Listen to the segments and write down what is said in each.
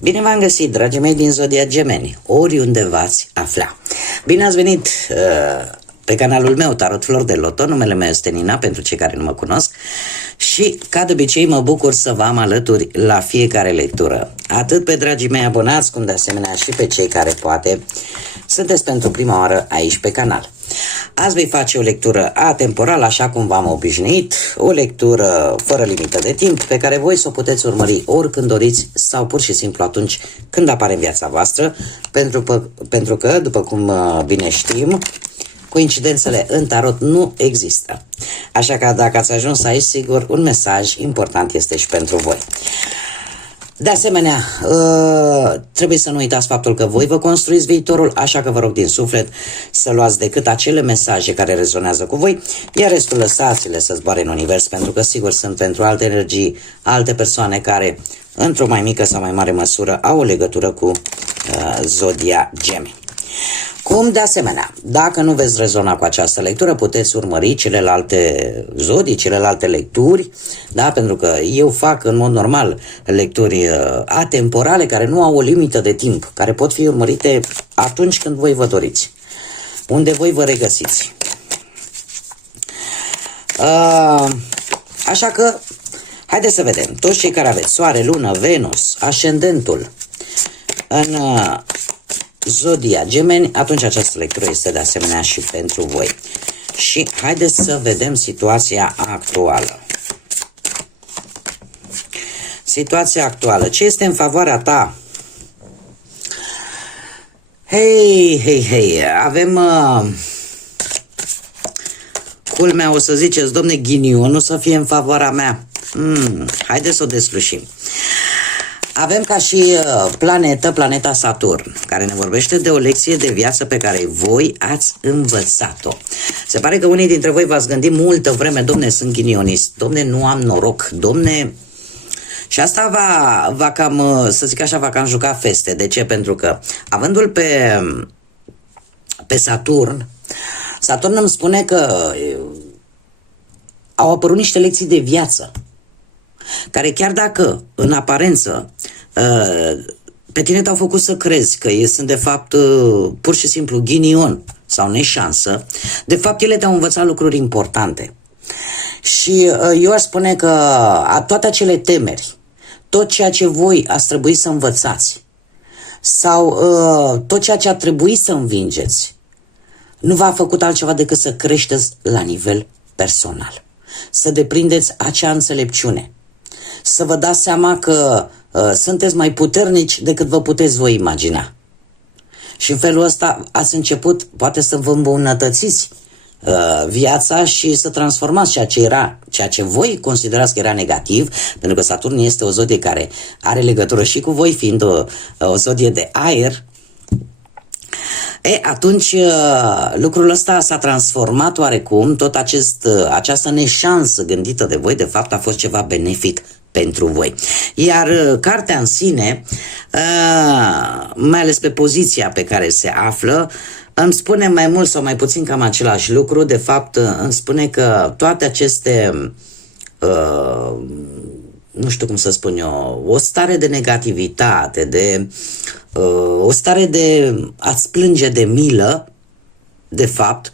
Bine v-am găsit, dragii mei din Zodia Gemeni, oriunde v-ați afla. Bine ați venit pe canalul meu, Tarot Flor de Loto. Numele meu este Nina, pentru cei care nu mă cunosc. Și, ca de obicei, mă bucur să vă am alături la fiecare lectură. Atât pe dragii mei abonați, cum de asemenea și pe cei care poate sunteți pentru prima oară aici pe canal. Azi voi face o lectură atemporală, așa cum v-am obișnuit, o lectură fără limită de timp, pe care voi să o puteți urmări oricând doriți sau pur și simplu atunci când apare în viața voastră, pentru că, după cum bine știm, coincidențele în tarot nu există. Așa că dacă ați ajuns aici, sigur, un mesaj important este și pentru voi. De asemenea, trebuie să nu uitați faptul că voi vă construiți viitorul, așa că vă rog din suflet să luați decât acele mesaje care rezonează cu voi, iar restul lăsați-le să zboare în univers, pentru că sigur sunt pentru alte energii, alte persoane care, într-o mai mică sau mai mare măsură, au o legătură cu Zodia Gemeni. Cum de asemenea, dacă nu veți rezona cu această lectură, puteți urmări celelalte zodii, celelalte lecturi, da? Pentru că eu fac în mod normal lecturi atemporale care nu au o limită de timp, care pot fi urmărite atunci când voi vă doriți, unde voi vă regăsiți. Așa că, haideți să vedem, toți cei care aveți Soare, Lună, Venus, Ascendentul în Zodia Gemeni, atunci această lectură este de asemenea și pentru voi. Și haideți să vedem situația actuală. Situația actuală. Ce este în favoarea ta? Hei, avem culmea, o să ziceți, domne, ghinionul să fie în favoarea mea. Haideți să o deslușim. Avem ca și planeta Saturn, care ne vorbește de o lecție de viață pe care voi ați învățat-o. Se pare că unii dintre voi v-ați gândit multă vreme, domne, sunt ghinionist, domne, nu am noroc, domne... Și asta va cam, să zic așa, va cam juca feste. De ce? Pentru că, avându-l pe Saturn îmi spune că au apărut niște lecții de viață, care chiar dacă în aparență pe tine te-au făcut să crezi că ei sunt de fapt pur și simplu ghinion sau neșansă, de fapt ele te-au învățat lucruri importante. Și eu aș spune că toate acele temeri, tot ceea ce voi ați trebuit să învățați sau tot ceea ce a trebuit să învingeți, nu v-a făcut altceva decât să creșteți la nivel personal, să deprindeți acea înțelepciune, să vă dați seama că sunteți mai puternici decât vă puteți voi imagina. Și în felul ăsta ați început, poate, să vă îmbunătățiți viața și să transformați ceea ce voi considerați că era negativ, pentru că Saturn este o zodie care are legătură și cu voi, fiind o zodie de aer. Atunci lucrul ăsta s-a transformat oarecum, tot această neșansă gândită de voi, de fapt a fost ceva benefic pentru voi. Iar cartea în sine, mai ales pe poziția pe care se află, îmi spune mai mult sau mai puțin cam același lucru. De fapt, îmi spune că toate aceste, nu știu cum să spun eu, o stare de negativitate, o stare de a-ți plânge de milă, de fapt,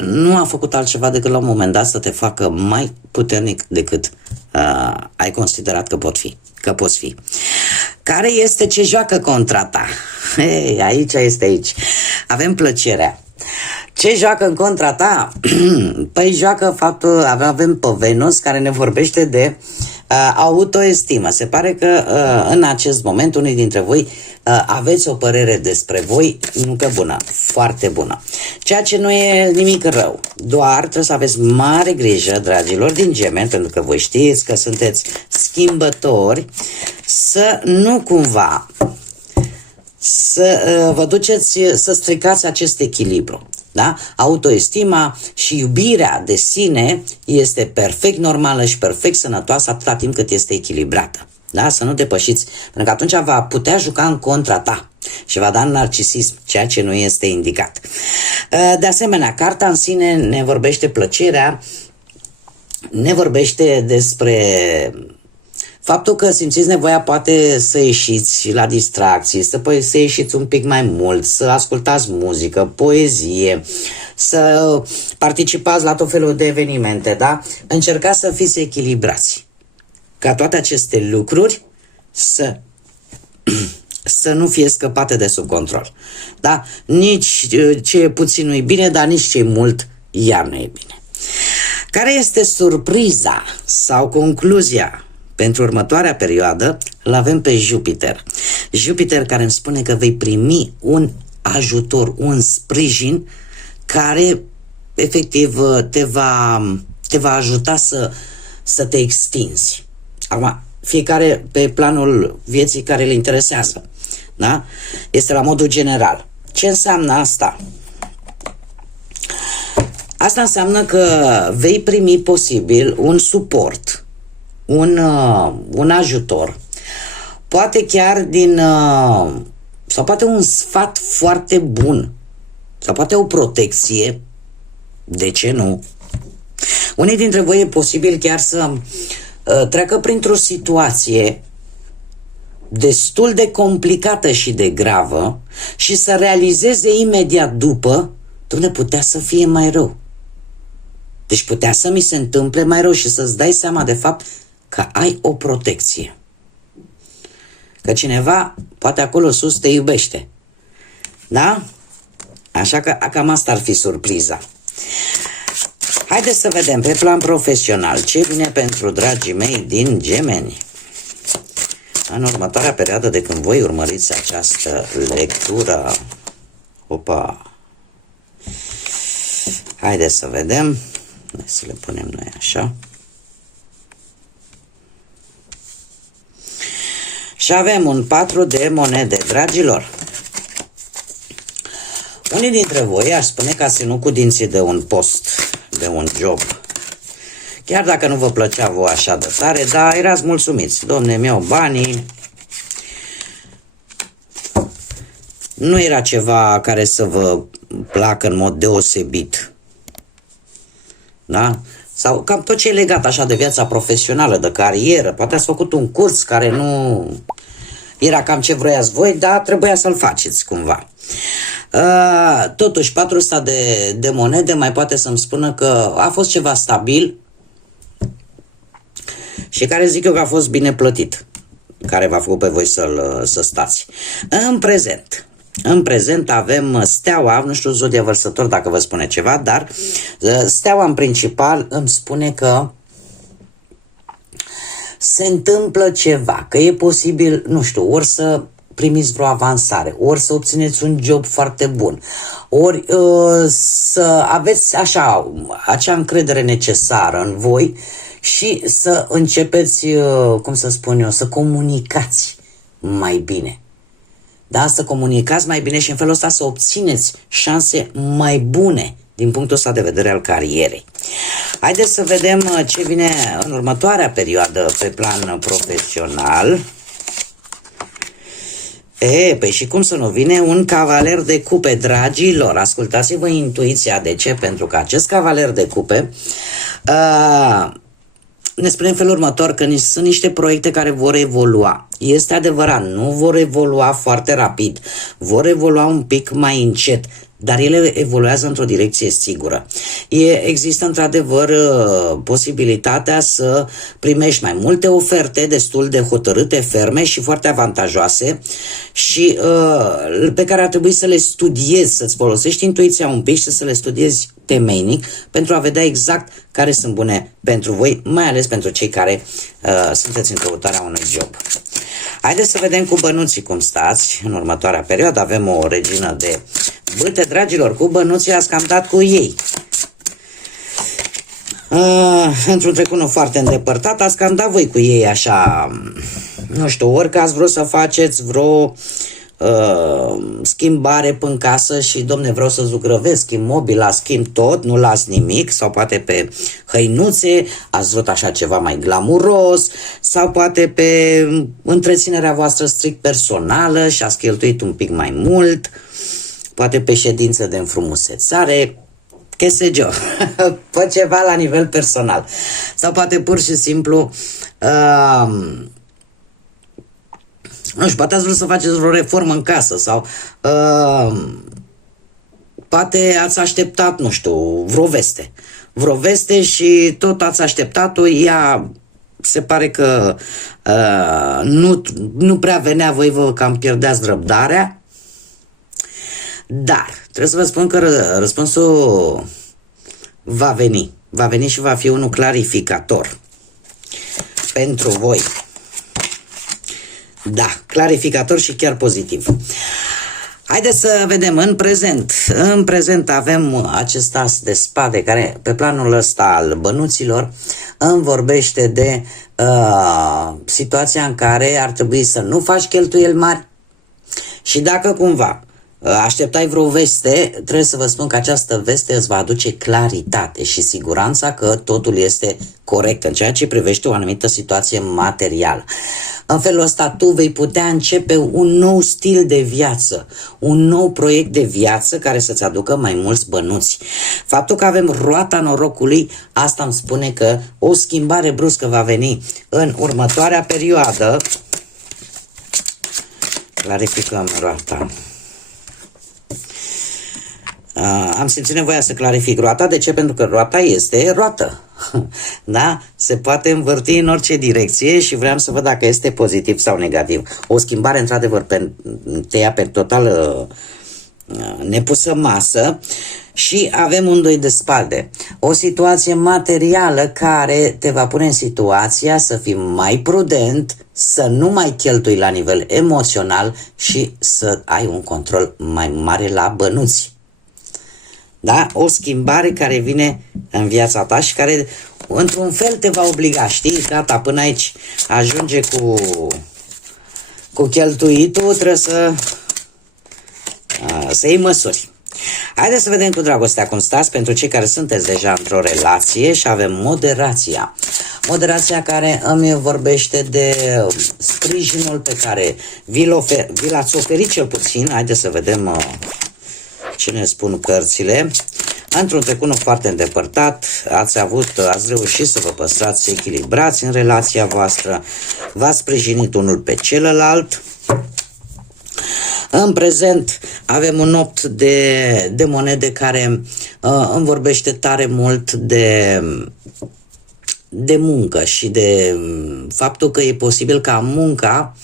nu a făcut altceva decât la un moment dat să te facă mai puternic decât ai considerat că poți fi. Care este ce joacă contra ta? Aici. Avem plăcerea. Ce joacă în contra ta? Păi joacă faptul, avem pe Venus, care ne vorbește de autoestimă. Se pare că în acest moment unii dintre voi aveți o părere despre voi, nu că bună, foarte bună. Ceea ce nu e nimic rău. Doar trebuie să aveți mare grijă, dragilor din Gemeni, pentru că voi știți că sunteți schimbători, să nu cumva să vă duceți să stricați acest echilibru. Da? Autoestima și iubirea de sine este perfect normală și perfect sănătoasă atâta timp cât este echilibrată. Da? Să nu depășiți, pentru că atunci va putea juca în contra ta și va da narcisism, ceea ce nu este indicat. De asemenea, cartea în sine ne vorbește plăcerea, ne vorbește despre Faptul că simțiți nevoia poate să ieșiți la distracții, să ieșiți un pic mai mult, să ascultați muzică, poezie, să participați la tot felul de evenimente, da? Încercați să fiți echilibrați. Ca toate aceste lucruri să nu fie scăpate de sub control. Da? Nici ce e puțin nu e bine, dar nici ce e mult iar nu e bine. Care este surpriza sau concluzia pentru următoarea perioadă? Îl avem pe Jupiter. Jupiter care îmi spune că vei primi un ajutor, un sprijin care efectiv te va ajuta să te extinzi. Acum, fiecare pe planul vieții care le interesează. Da? Este la modul general. Ce înseamnă asta? Asta înseamnă că vei primi posibil un suport, un ajutor, poate chiar sau poate un sfat foarte bun, sau poate o protecție, de ce nu? Unii dintre voi e posibil chiar să treacă printr-o situație destul de complicată și de gravă și să realizeze imediat după, Doamne, putea să fie mai rău. Deci putea să mi se întâmple mai rău și să-ți dai seama de fapt că ai o protecție. Că cineva, poate acolo sus, te iubește. Da? Așa că cam asta ar fi surpriza. Haideți să vedem pe plan profesional ce vine pentru dragii mei din Gemeni în următoarea perioadă de când voi urmăriți această lectură. Opa! Haideți să vedem. Hai să le punem noi așa. Și avem un 4 de monede, dragilor. Unii dintre voi aș spune că ați ținut cu dinții de un post, de un job. Chiar dacă nu vă plăcea voi așa de tare, dar erați mulțumiți. Domne, mi-au banii. Nu era ceva care să vă placă în mod deosebit. Da? Sau cam tot ce e legat așa de viața profesională, de carieră. Poate ați făcut un curs care nu era cam ce vroiați voi, dar trebuia să-l faceți cumva. Totuși, 400 de monede mai poate să-mi spună că a fost ceva stabil și care zic eu că a fost bine plătit, care v-a făcut pe voi să stați. În prezent avem steaua, nu știu zodia vărsător dacă vă spune ceva, dar steaua în principal îmi spune că se întâmplă ceva, că e posibil, nu știu, ori să primiți vreo avansare, ori să obțineți un job foarte bun, ori să aveți așa, acea încredere necesară în voi și să începeți, cum să spun eu, să comunicați mai bine. Da? Să comunicați mai bine și în felul ăsta să obțineți șanse mai bune din punctul ăsta de vedere al carierei. Haideți să vedem ce vine în următoarea perioadă pe plan profesional. Păi și cum să nu vine un cavaler de cupe, dragilor? Ascultați-vă intuiția. De ce? Pentru că acest cavaler de cupe ne spune în felul următor că sunt niște proiecte care vor evolua. Este adevărat, nu vor evolua foarte rapid, vor evolua un pic mai încet, dar ele evoluează într-o direcție sigură. Există într-adevăr posibilitatea să primești mai multe oferte destul de hotărâte, ferme și foarte avantajoase și pe care ar trebui să le studiezi, să-ți folosești intuiția un pic și să le studiezi temeinic pentru a vedea exact care sunt bune pentru voi, mai ales pentru cei care sunteți în căutarea unui job. Haideți să vedem cu bănuții cum stați în următoarea perioadă. Avem o regină de bâte, dragilor, cu bănuții ați cam dat cu ei. Într-un trecut nu foarte îndepărtat, ați cam dat voi cu ei așa, nu știu, ori că ați vrut să faceți vreo schimbare până casă și, domne, vreau să zugrăvesc, schimb mobila, schimb tot, nu las nimic, sau poate pe hăinuțe ați vrut așa ceva mai glamuros, sau poate pe întreținerea voastră strict personală și ați cheltuit un pic mai mult, poate pe ședințe de înfrumusețare, che se eu, pe ceva la nivel personal. Sau poate pur și simplu nu știu, poate ați vrut să faceți vreo reformă în casă sau poate ați așteptat, nu știu, vreo veste și tot ați așteptat-o, ea se pare că nu prea venea, voi vă cam pierdeați răbdarea, dar trebuie să vă spun că răspunsul va veni și va fi unul clarificator pentru voi. Da, clarificator și chiar pozitiv. Haideți să vedem în prezent avem acest as de spade care pe planul ăsta al bănuților îmi vorbește de situația în care ar trebui să nu faci cheltuieli mari și dacă cumva așteptai vreo veste, trebuie să vă spun că această veste îți va aduce claritate și siguranța că totul este corect în ceea ce privește o anumită situație materială. În felul ăsta tu vei putea începe un nou stil de viață, un nou proiect de viață care să-ți aducă mai mulți bănuți. Faptul că avem roata norocului, asta îmi spune că o schimbare bruscă va veni în următoarea perioadă. Clarificăm roata. Am simțit nevoia să clarific roata. De ce? Pentru că roata este roată. Da? Se poate învârti în orice direcție și vreau să văd dacă este pozitiv sau negativ. O schimbare, într-adevăr, te ia pe total nepusă masă și avem un doi de spade. O situație materială care te va pune în situația să fii mai prudent, să nu mai cheltui la nivel emoțional și să ai un control mai mare la bănuți. Da? O schimbare care vine în viața ta și care într-un fel te va obliga, știi? Gata, până aici ajunge cu cheltuitul, trebuie să iei măsuri. Haideți să vedem cu dragostea cum stați pentru cei care sunteți deja într-o relație și avem moderația. Moderația care îmi vorbește de sprijinul pe care vi l-ați oferit cel puțin. Haideți să vedem ce ne spun cărțile. Într-un trecut nu foarte îndepărtat, ați reușit să vă păstrați echilibrați în relația voastră, v-ați sprijinit unul pe celălalt. În prezent avem un 8 de monede care îmi vorbește tare mult de muncă și de faptul că e posibil ca munca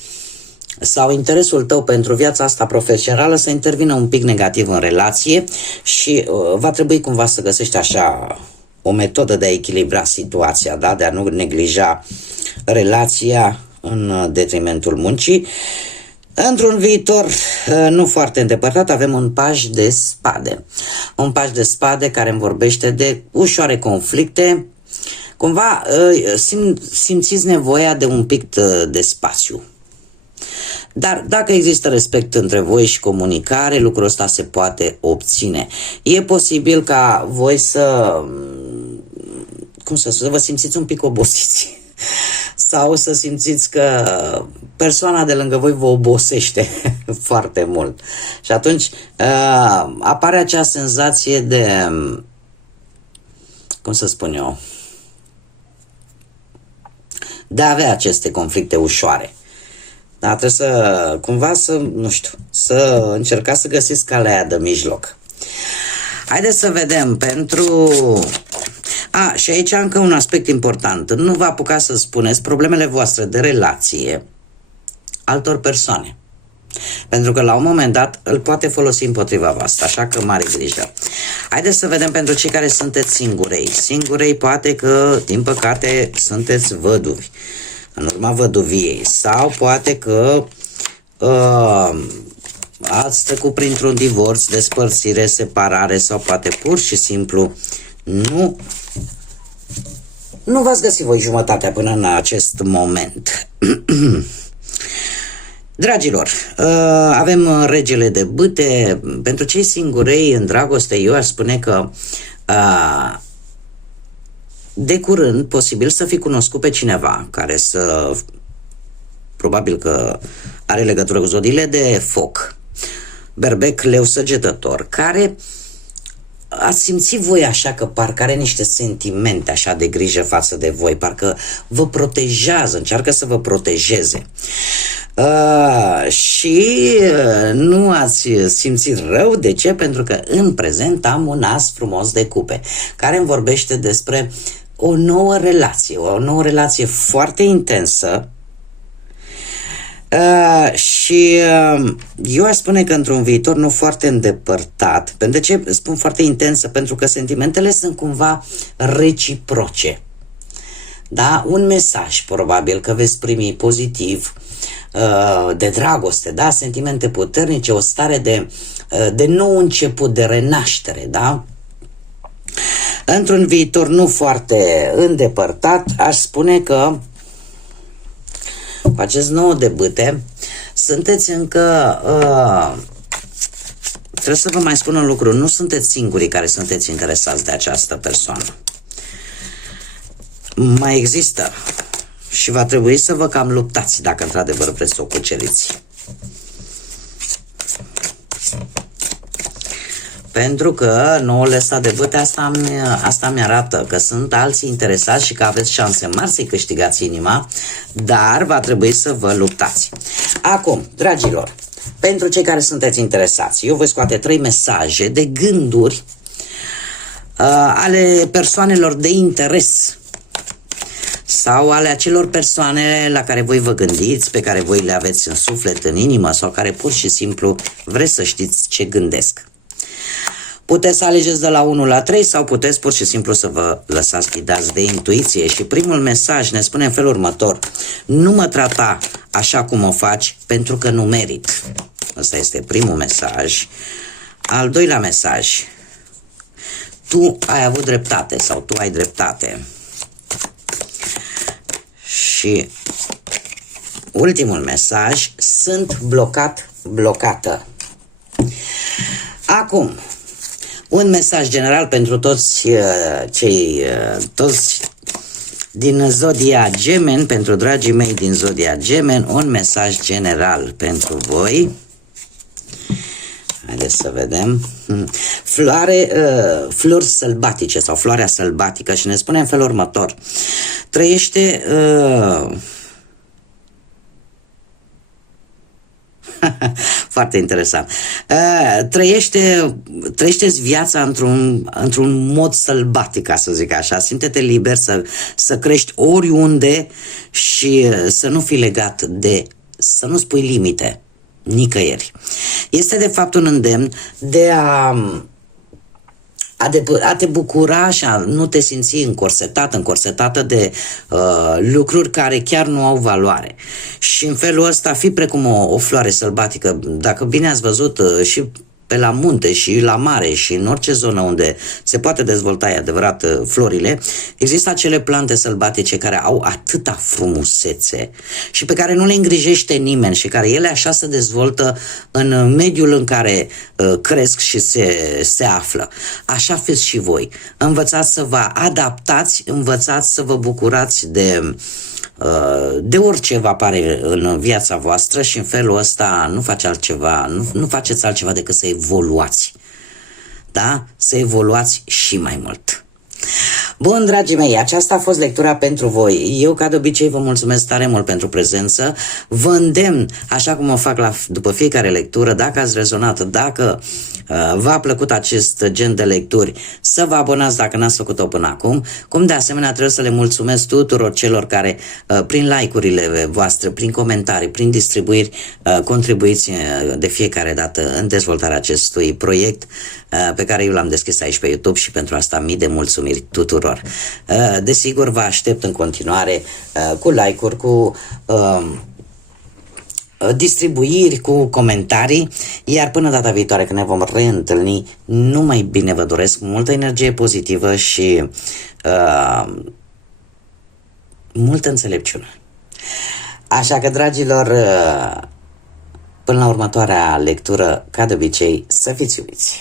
sau interesul tău pentru viața asta profesională să intervină un pic negativ în relație și va trebui cumva să găsești așa o metodă de a echilibra situația, da? De a nu neglija relația în detrimentul muncii. Într-un viitor nu foarte îndepărtat avem un paj de spade. Un paj de spade care îmi vorbește de ușoare conflicte. Cumva simțiți nevoia de un pic de spațiu. Dar dacă există respect între voi și comunicare, lucrul ăsta se poate obține. E posibil ca voi să vă simțiți un pic obosiți sau să simțiți că persoana de lângă voi vă obosește foarte mult. Și atunci apare acea senzație de, de a avea aceste conflicte ușoare. Dar trebuie să încercați să găsiți calea aia de mijloc. Haideți să vedem și aici încă un aspect important. Nu vă apucați să spuneți problemele voastre de relație altor persoane. Pentru că la un moment dat îl poate folosi împotriva voastră, așa că mare grijă. Haideți să vedem pentru cei care sunteți singurei. Singurei poate că, din păcate, sunteți văduvi în urma văduviei sau poate că ați trecut printr-un divorț, despărțire, separare sau poate pur și simplu nu v-ați găsit voi jumătatea până în acest moment. Dragilor, avem regele de bâte. Pentru cei singurei în dragoste, eu aș spune că de curând posibil să fi cunoscut pe cineva care probabil că are legătură cu zodiile de foc, berbec, leu, săgetător, care ați simțit voi așa că parcă are niște sentimente așa de grijă față de voi, parcă vă protejează, încearcă să vă protejeze. Și nu ați simțit rău. De ce? Pentru că în prezent am un as frumos de cupe care îmi vorbește despre o nouă relație foarte intensă. Și eu aș spune că într-un viitor nu foarte îndepărtat. De ce spun foarte intensă? Pentru că sentimentele sunt cumva reciproce. Da? Un mesaj probabil că veți primi pozitiv, de dragoste, da? Sentimente puternice, o stare de nou început, de renaștere, da? Într-un viitor nu foarte îndepărtat, aș spune că cu acest nou de bâte sunteți încă trebuie să vă mai spun un lucru, nu sunteți singurii care sunteți interesați de această persoană. Mai există și va trebui să vă cam luptați dacă într-adevăr vreți să o cuceriți. Pentru că noul ăsta de bâte asta mi-arată că sunt alții interesați și că aveți șanse mari să-i câștigați inima, dar va trebui să vă luptați. Acum, dragilor, pentru cei care sunteți interesați, eu voi scoate 3 mesaje de gânduri ale persoanelor de interes sau ale acelor persoane la care voi vă gândiți, pe care voi le aveți în suflet, în inimă sau care pur și simplu vreți să știți ce gândesc. Puteți să alegeți de la 1 la 3 sau puteți pur și simplu să vă lăsați ghidați de intuiție. Și primul mesaj ne spune în felul următor: nu mă trata așa cum o faci pentru că nu merit. Ăsta este primul mesaj. Al doilea mesaj: tu ai avut dreptate sau tu ai dreptate. Și ultimul mesaj: sunt blocată. Acum, un mesaj general pentru toți toți din Zodia Gemeni, pentru dragii mei din Zodia Gemeni, un mesaj general pentru voi. Haideți să vedem. Flori sălbatice sau floarea sălbatică și ne spune în felul următor: trăiește foarte interesant. Trăiește-ți viața într-un mod sălbatic, ca să zic așa. Simte-te liber să crești oriunde și să nu fii legat să nu spui limite nicăieri. Este de fapt un îndemn de a te bucura și a nu te simți încorsetată de lucruri care chiar nu au valoare. Și în felul ăsta fii precum o floare sălbatică. Dacă bine ați văzut, și pe la munte și la mare și în orice zonă unde se poate dezvolta adevărat florile, există acele plante sălbatice care au atâta frumusețe și pe care nu le îngrijește nimeni și care ele așa se dezvoltă în mediul în care cresc și se află. Așa fiți și voi. Învățați să vă adaptați, învățați să vă bucurați de orice vă apare în viața voastră și în felul ăsta nu faceți altceva decât să evoluați. Da? Să evoluați și mai mult. Bun, dragii mei, aceasta a fost lectura pentru voi. Eu, ca de obicei, vă mulțumesc tare mult pentru prezență. Vă îndemn, așa cum o fac după fiecare lectură, dacă ați rezonat, dacă v-a plăcut acest gen de lecturi, să vă abonați dacă n-ați făcut-o până acum. Cum de asemenea trebuie să le mulțumesc tuturor celor care, prin like-urile voastre, prin comentarii, prin distribuiri, contribuiți de fiecare dată în dezvoltarea acestui proiect pe care eu l-am deschis aici pe YouTube și pentru asta mii de mulțumiri tuturor. Desigur, vă aștept în continuare cu like-uri, cu distribuiri, cu comentarii, iar până data viitoare când ne vom reîntâlni, numai bine vă doresc, multă energie pozitivă și multă înțelepciune. Așa că, dragilor, până la următoarea lectură, ca de obicei, să fiți iubiți!